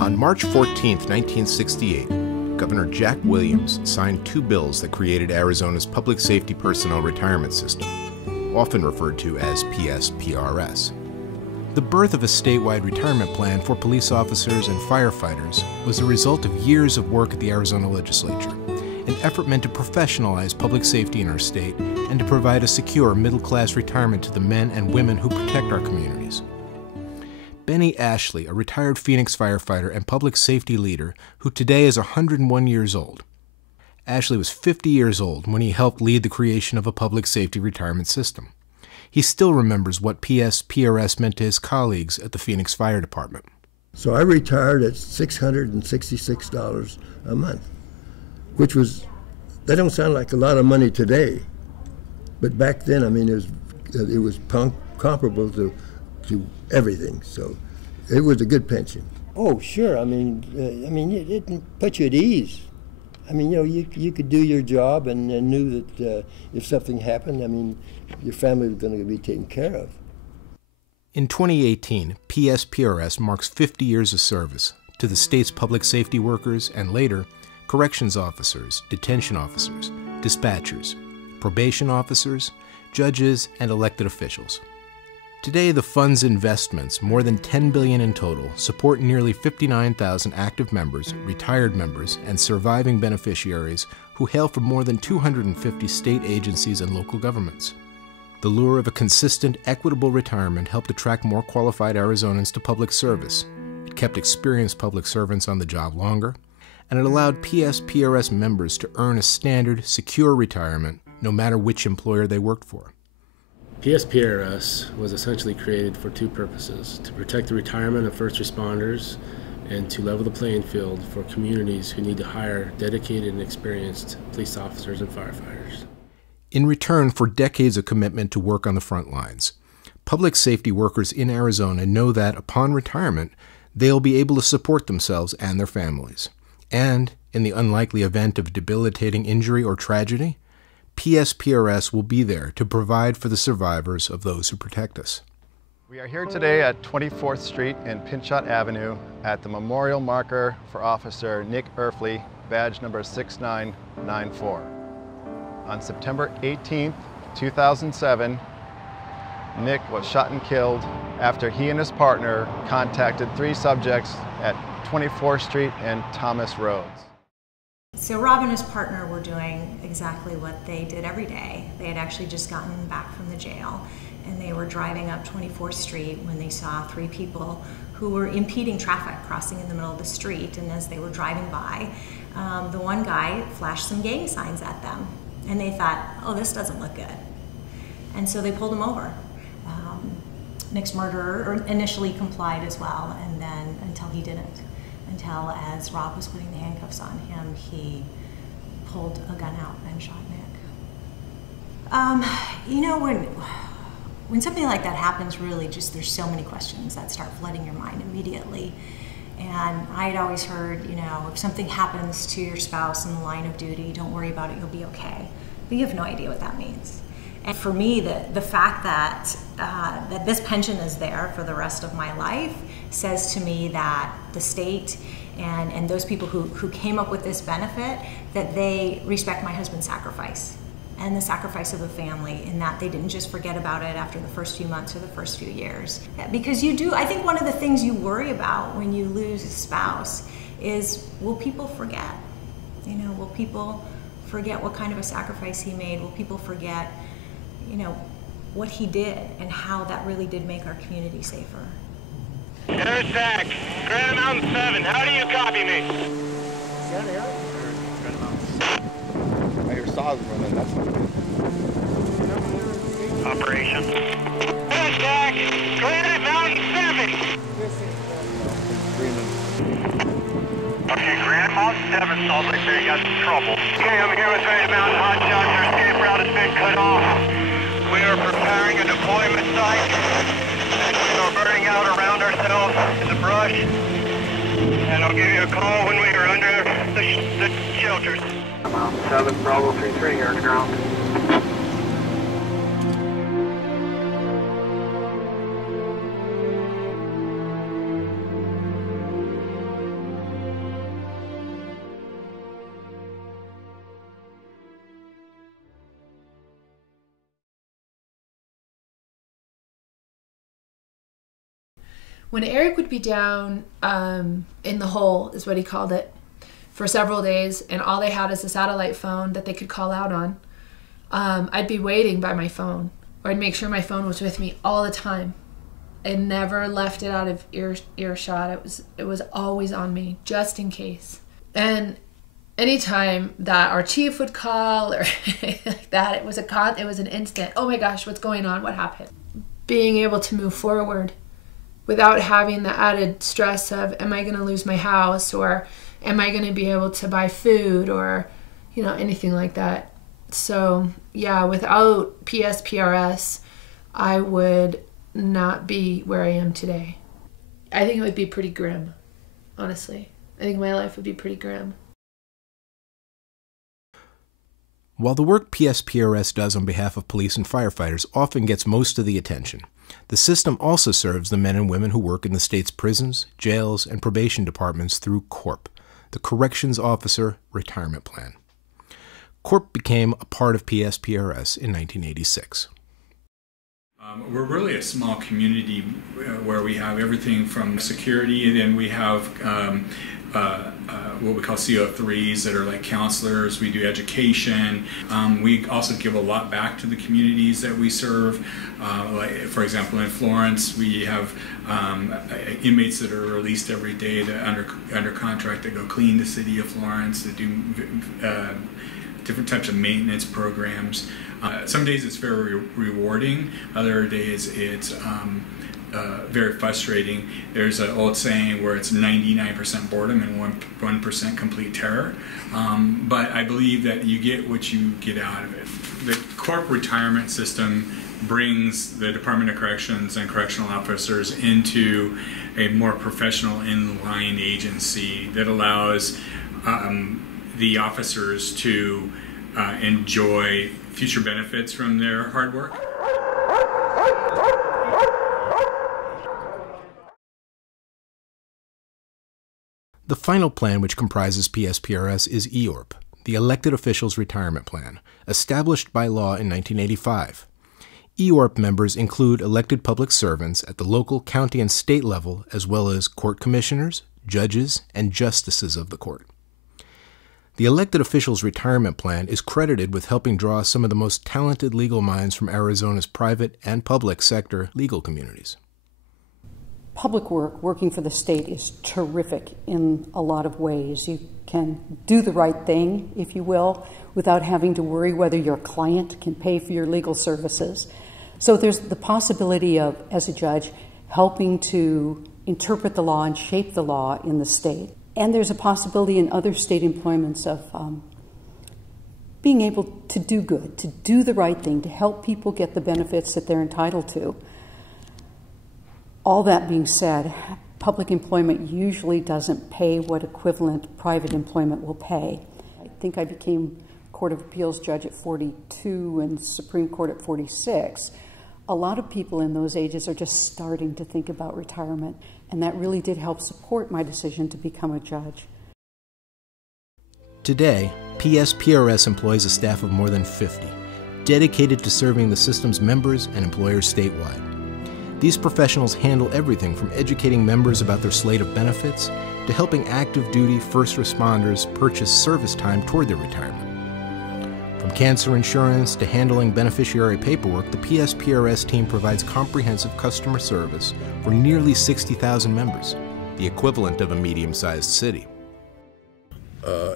On March 14, 1968, Governor Jack Williams signed two bills that created Arizona's public safety personnel retirement system, often referred to as PSPRS. The birth of a statewide retirement plan for police officers and firefighters was a result of years of work at the Arizona legislature, an effort meant to professionalize public safety in our state and to provide a secure middle-class retirement to the men and women who protect our communities. Benny Ashley, a retired Phoenix firefighter and public safety leader who today is 101 years old. Ashley was 50 years old when he helped lead the creation of a public safety retirement system. He still remembers what PSPRS meant to his colleagues at the Phoenix Fire Department. So I retired at $666 a month, which was, that don't sound like a lot of money today, but back then, I mean, it was comparable to everything. So it was a good pension. Oh, sure. I mean, it put you at ease. I mean, you could do your job and knew that if something happened, I mean, your family was going to be taken care of. In 2018, PSPRS marks 50 years of service to the state's public safety workers and later, corrections officers, detention officers, dispatchers, probation officers, judges, and elected officials. Today, the fund's investments, more than $10 billion in total, support nearly 59,000 active members, retired members, and surviving beneficiaries who hail from more than 250 state agencies and local governments. The lure of a consistent, equitable retirement helped attract more qualified Arizonans to public service. It kept experienced public servants on the job longer, and it allowed PSPRS members to earn a standard, secure retirement, no matter which employer they worked for. PSPRS was essentially created for two purposes: to protect the retirement of first responders and to level the playing field for communities who need to hire dedicated and experienced police officers and firefighters. In return for decades of commitment to work on the front lines, public safety workers in Arizona know that upon retirement, they'll be able to support themselves and their families. And, in the unlikely event of debilitating injury or tragedy, PSPRS will be there to provide for the survivors of those who protect us. We are here today at 24th Street and Pinchot Avenue at the memorial marker for Officer Nick Erfle, badge number 6994. On September 18th, 2007, Nick was shot and killed after he and his partner contacted three subjects at 24th Street and Thomas Roads. So Rob and his partner were doing exactly what they did every day. They had actually just gotten back from the jail, and they were driving up 24th Street when they saw three people who were impeding traffic crossing in the middle of the street. And as they were driving by, the one guy flashed some gang signs at them, and they thought, oh, this doesn't look good. And so they pulled him over. Nick's murderer initially complied as well, and then until he didn't. Until, as Rob was putting the handcuffs on him, he pulled a gun out and shot Nick. You know, when something like that happens, really just there's so many questions that start flooding your mind immediately. And I'd always heard, you know, if something happens to your spouse in the line of duty, don't worry about it, you'll be okay. But you have no idea what that means. And for me, the fact that that this pension is there for the rest of my life says to me that the state and those people who came up with this benefit, that they respect my husband's sacrifice and the sacrifice of the family, in that they didn't just forget about it after the first few months or the first few years. Because you do, I think one of the things you worry about when you lose a spouse is, will people forget? You know, will people forget what kind of a sacrifice he made? Will people forget, you know, what he did and how that really did make our community safer? Airstack, Granite Mountain 7, how do you copy me? Is that air? Granite Mountain. I hear saws running, that's not good. Operation. Airstack, Granite Mountain 7! Okay, Granite Mountain 7, Salt Lake City, got some trouble. Okay, I'm here with Granite Mountain Hot Shots. Our escape route has been cut off. We are preparing a deployment site, and we are burning out around ourselves in the brush. And I'll give you a call when we are under the shelters. Mountain 7, Bravo 33 here on the ground. When Eric would be down in the hole, is what he called it, for several days, and all they had is a satellite phone that they could call out on, I'd be waiting by my phone, or I'd make sure my phone was with me all the time. I never left it out of earshot. It was always on me, just in case. And anytime that our chief would call or like that, it was an instant. Oh my gosh, what's going on? What happened? Being able to move forward without having the added stress of, am I going to lose my house, or am I going to be able to buy food, or anything like that. So yeah, without PSPRS, I would not be where I am today. I think it would be pretty grim, honestly. I think my life would be pretty grim. While the work PSPRS does on behalf of police and firefighters often gets most of the attention, the system also serves the men and women who work in the state's prisons, jails, and probation departments through CORP, the Corrections Officer Retirement Plan. CORP became a part of PSPRS in 1986. We're really a small community where we have everything from security, and then we have what we call CO3s that are like counselors. We do education. We also give a lot back to the communities that we serve. Like, for example, in Florence, we have inmates that are released every day under contract that go clean the city of Florence, that do different types of maintenance programs. Some days it's very rewarding, other days it's very frustrating. There's an old saying where it's 99% boredom and 1% complete terror, but I believe that you get what you get out of it. The CORP retirement system brings the Department of Corrections and correctional officers into a more professional in-line agency that allows the officers to enjoy future benefits from their hard work. The final plan which comprises PSPRS is EORP, the Elected Officials Retirement Plan, established by law in 1985. EORP members include elected public servants at the local, county, and state level, as well as court commissioners, judges, and justices of the court. The Elected Officials Retirement Plan is credited with helping draw some of the most talented legal minds from Arizona's private and public sector legal communities. Public work, working for the state, is terrific in a lot of ways. You can do the right thing, if you will, without having to worry whether your client can pay for your legal services. So there's the possibility of, as a judge, helping to interpret the law and shape the law in the state. And there's a possibility in other state employments of being able to do good, to do the right thing, to help people get the benefits that they're entitled to. All that being said, public employment usually doesn't pay what equivalent private employment will pay. I think I became Court of Appeals judge at 42 and Supreme Court at 46. A lot of people in those ages are just starting to think about retirement, and that really did help support my decision to become a judge. Today, PSPRS employs a staff of more than 50, dedicated to serving the system's members and employers statewide. These professionals handle everything from educating members about their slate of benefits to helping active duty first responders purchase service time toward their retirement. From cancer insurance to handling beneficiary paperwork, the PSPRS team provides comprehensive customer service for nearly 60,000 members, the equivalent of a medium-sized city.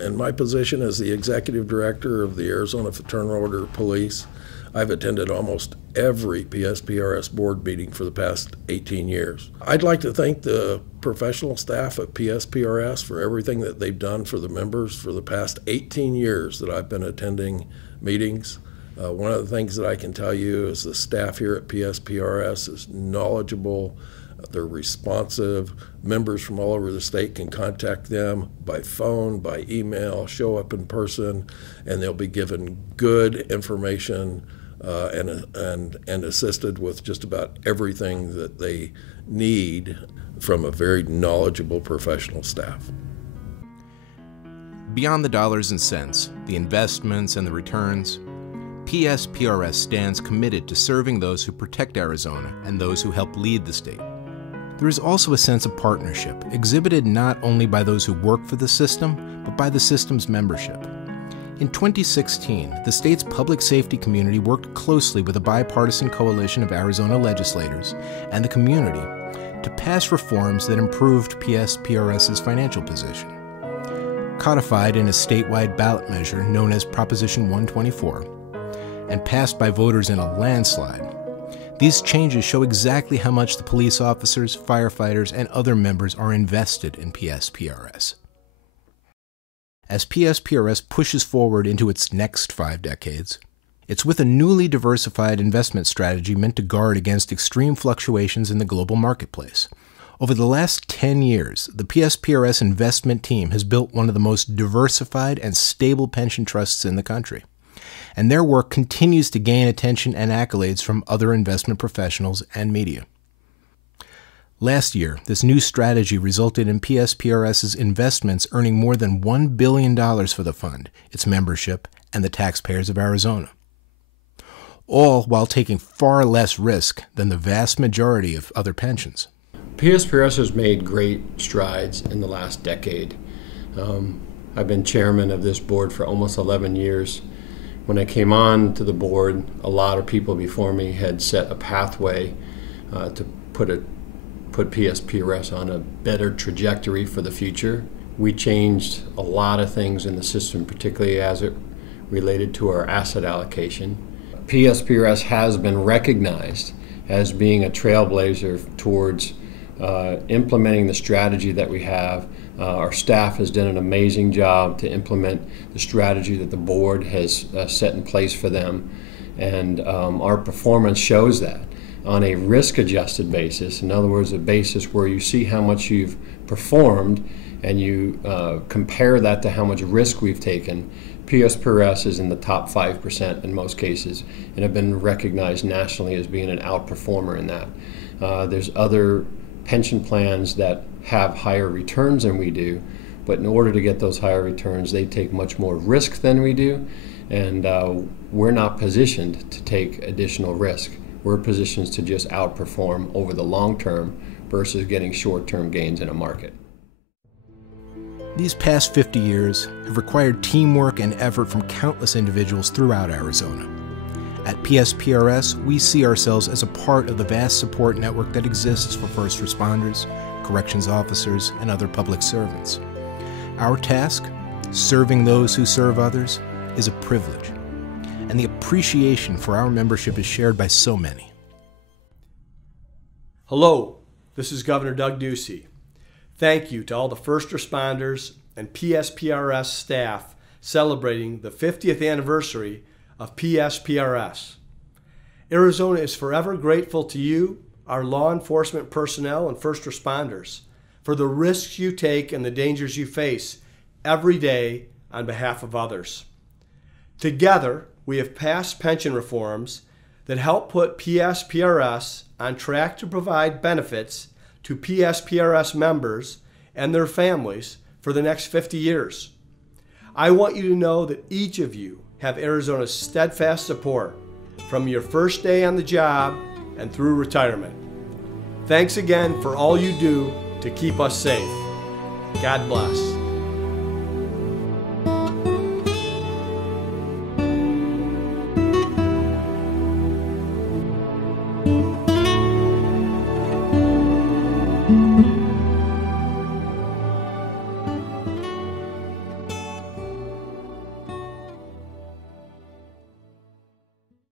In my position as the executive director of the Arizona Fraternal Order of Police, I've attended almost every PSPRS board meeting for the past 18 years. I'd like to thank the professional staff at PSPRS for everything that they've done for the members for the past 18 years that I've been attending meetings. One of the things that I can tell you is the staff here at PSPRS is knowledgeable, they're responsive. Members from all over the state can contact them by phone, by email, show up in person, and they'll be given good information and assisted with just about everything that they need from a very knowledgeable professional staff. Beyond the dollars and cents, the investments and the returns, PSPRS stands committed to serving those who protect Arizona and those who help lead the state. There is also a sense of partnership, exhibited not only by those who work for the system, but by the system's membership. In 2016, the state's public safety community worked closely with a bipartisan coalition of Arizona legislators and the community to pass reforms that improved PSPRS's financial position. Codified in a statewide ballot measure known as Proposition 124, and passed by voters in a landslide, these changes show exactly how much the police officers, firefighters, and other members are invested in PSPRS. As PSPRS pushes forward into its next 5 decades, it's with a newly diversified investment strategy meant to guard against extreme fluctuations in the global marketplace. Over the last 10 years, the PSPRS investment team has built one of the most diversified and stable pension trusts in the country, and their work continues to gain attention and accolades from other investment professionals and media. Last year, this new strategy resulted in PSPRS's investments earning more than $1 billion for the fund, its membership, and the taxpayers of Arizona, all while taking far less risk than the vast majority of other pensions. PSPRS has made great strides in the last decade. I've been chairman of this board for almost 11 years. When I came on to the board, a lot of people before me had set a pathway to put PSPRS on a better trajectory for the future. We changed a lot of things in the system, particularly as it related to our asset allocation. PSPRS has been recognized as being a trailblazer towards implementing the strategy that we have. Our staff has done an amazing job to implement the strategy that the board has set in place for them, and our performance shows that on a risk-adjusted basis. In other words, a basis where you see how much you've performed and you compare that to how much risk we've taken. PSPRS is in the top 5% in most cases and have been recognized nationally as being an outperformer in that. There's other pension plans that have higher returns than we do, but in order to get those higher returns, they take much more risk than we do, and we're not positioned to take additional risk. We're positioned to just outperform over the long term versus getting short-term gains in a market. These past 50 years have required teamwork and effort from countless individuals throughout Arizona. At PSPRS, we see ourselves as a part of the vast support network that exists for first responders, corrections officers, and other public servants. Our task, serving those who serve others, is a privilege, and the appreciation for our membership is shared by so many. Hello, this is Governor Doug Ducey. Thank you to all the first responders and PSPRS staff celebrating the 50th anniversary of PSPRS. Arizona is forever grateful to you, our law enforcement personnel and first responders, for the risks you take and the dangers you face every day on behalf of others. Together, we have passed pension reforms that help put PSPRS on track to provide benefits to PSPRS members and their families for the next 50 years. I want you to know that each of you have Arizona's steadfast support from your first day on the job and through retirement. Thanks again for all you do to keep us safe. God bless.